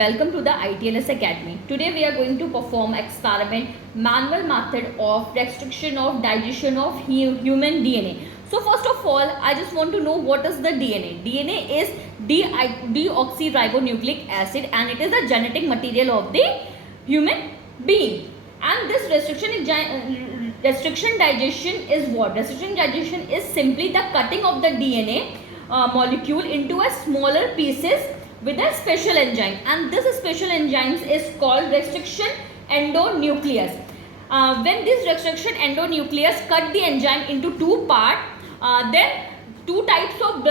Welcome to the ITLS Academy. Today we are going to perform experiment manual method of restriction of digestion of human DNA. So first of all, I just want to know what is the DNA. DNA is deoxyribonucleic acid and it is the genetic material of the human being. And this restriction digestion is what? Restriction digestion is simply the cutting of the DNA molecule into a smaller pieces with a special enzyme, and this special enzyme is called restriction endonuclease. When this restriction endonuclease cut the enzyme into two parts, then two types of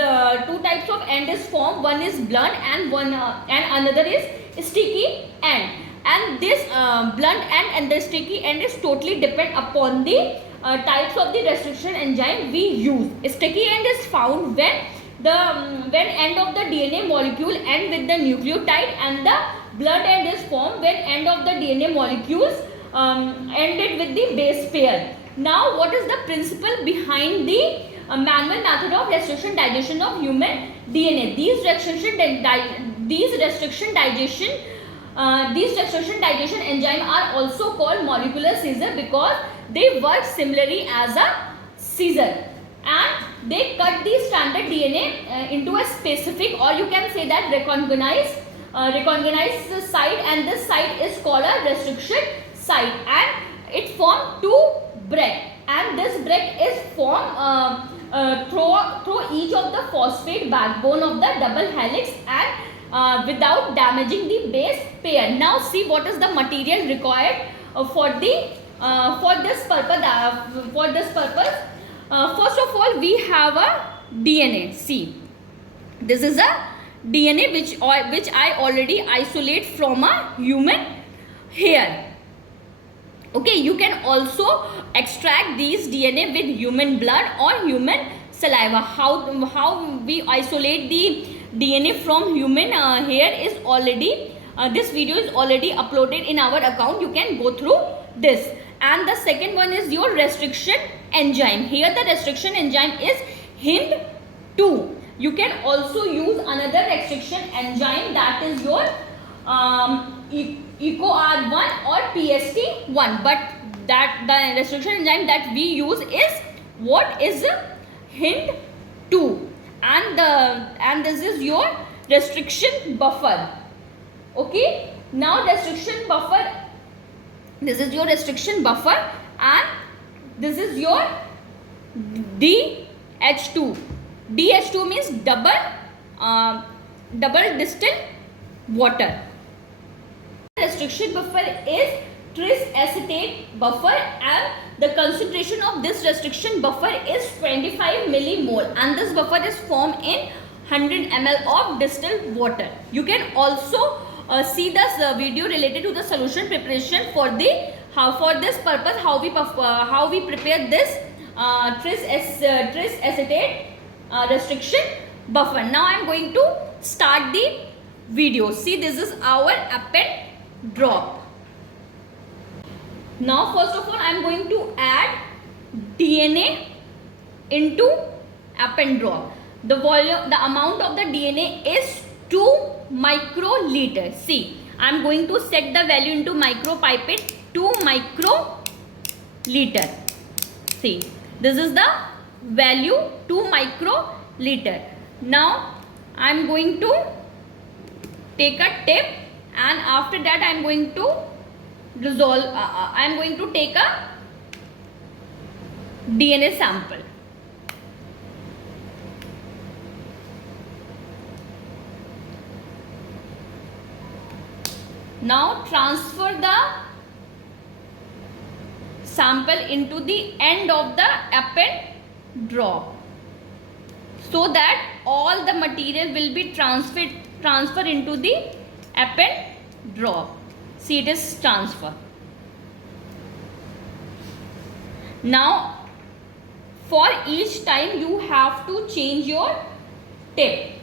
end is formed. One is blunt and another is sticky end. And this blunt end and the sticky end is totally depend upon the types of the restriction enzyme we use. Sticky end is found when end of the DNA molecule end with the nucleotide, and the blunt end is formed when end of the DNA molecules ended with the base pair. Now, what is the principle behind the manual method of restriction digestion of human DNA? These restriction digestion enzyme are also called molecular scissor because they work similarly as a scissor, and they cut the standard DNA into a specific, or you can say that recognized site, and this site is called a restriction site, and it forms two break, and this break is formed through each of the phosphate backbone of the double helix and without damaging the base pair. Now see what is the material required for this purpose. First of all, we have a DNA. See, this is a DNA which I already isolate from a human hair. Okay, you can also extract these DNA with human blood or human saliva. How we isolate the DNA from human hair is already this video is already uploaded in our account. You can go through this. And the second one is your restriction enzyme. Here the restriction enzyme is HIND2. You can also use another restriction enzyme, that is your EcoR1 or PST1, but that the restriction enzyme that we use is what is HIND2, and this is your restriction buffer. Okay, now restriction buffer. This is your restriction buffer, and this is your DH2. DH2 means double distilled water. Restriction buffer is tris acetate buffer, and the concentration of this restriction buffer is 25 millimole, and this buffer is formed in 100 ml of distilled water. You can also see this video related to the solution preparation for this purpose, how we prepare this tris acetate restriction buffer. Now I am going to start the video. See, this is our append drop. Now first of all, I am going to add DNA into append drop. The amount of the DNA is 2 microliter. See, I am going to set the value into micropipette, 2 microliter. See, this is the value, 2 microliter. Now I am going to take a tip, and after that I am going to I am going to take a DNA sample. Now transfer the sample into the end of the append drop, so that all the material will be transferred into the append drop. See, it is transfer. Now for each time you have to change your tip.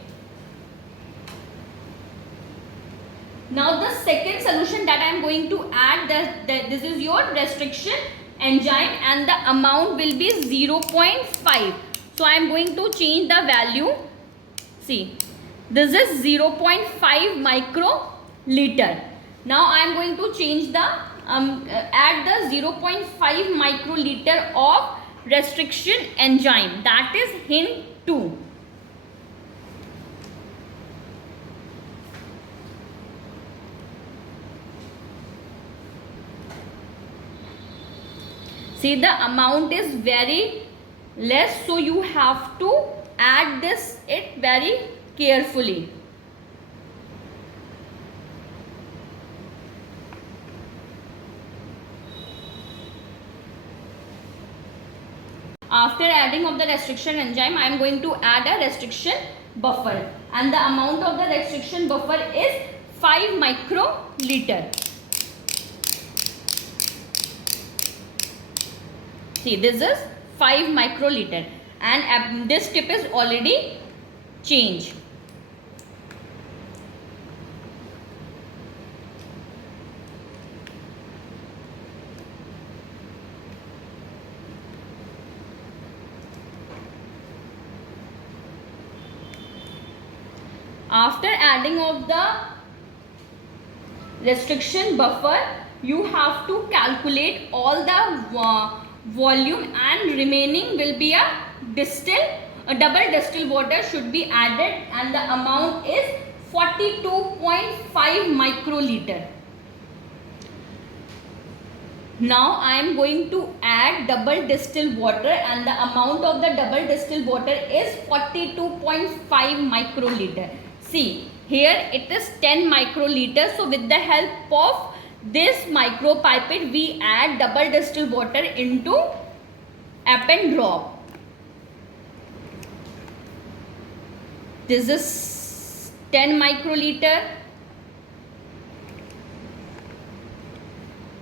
Now the second solution that I am going to add, this is your restriction enzyme, and the amount will be 0.5. So I am going to change the value. See, this is 0.5 micro microliter. Now I am going to change the add the 0.5 microliter of restriction enzyme, that is hint 2. See, the amount is very less, so you have to add it very carefully. After adding of the restriction enzyme, I am going to add a restriction buffer, and the amount of the restriction buffer is 5 microliter. See, this is 5 microliter, and this tip is already changed. After adding of the restriction buffer, you have to calculate all the volume, and remaining will be a double distilled water should be added, and the amount is 42.5 microliter. Now I am going to add double distilled water, and the amount of the double distilled water is 42.5 microliter. See, here it is 10 microliter. So with the help of this micro pipette, we add double distilled water into up and drop. This is 10 microliter.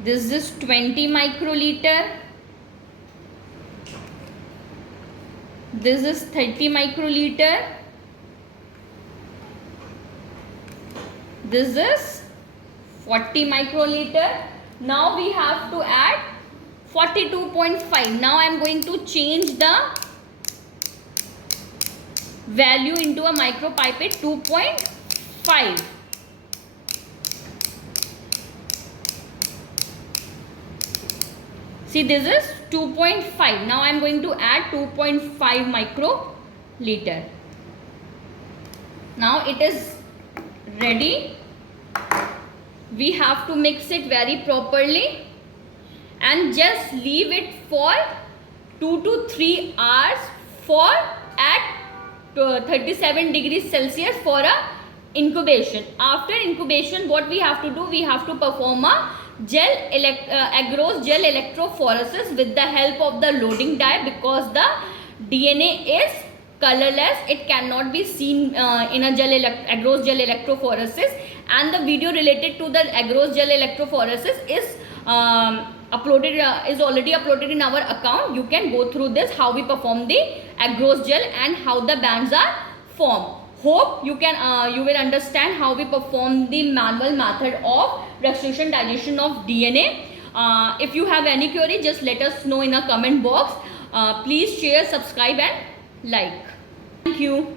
This is 20 microliter. This is 30 microliter. This is 40 microliter. Now we have to add 42.5. Now I am going to change the value into a micro pipette 2.5. See, this is 2.5. Now I am going to add 2.5 microliter. Now it is ready. We have to mix it very properly and just leave it for 2 to 3 hours for at 37 degrees Celsius for a incubation. After incubation, what we have to do, we have to perform a agarose gel electrophoresis with the help of the loading dye, because the DNA is colorless. It cannot be seen in a agarose gel electrophoresis, and the video related to the agarose gel electrophoresis is already uploaded in our account. You can go through this, how we perform the agarose gel and how the bands are formed. Hope you will understand how we perform the manual method of restriction digestion of DNA. If you have any query, just let us know in a comment box. Please share, subscribe and like. Thank you.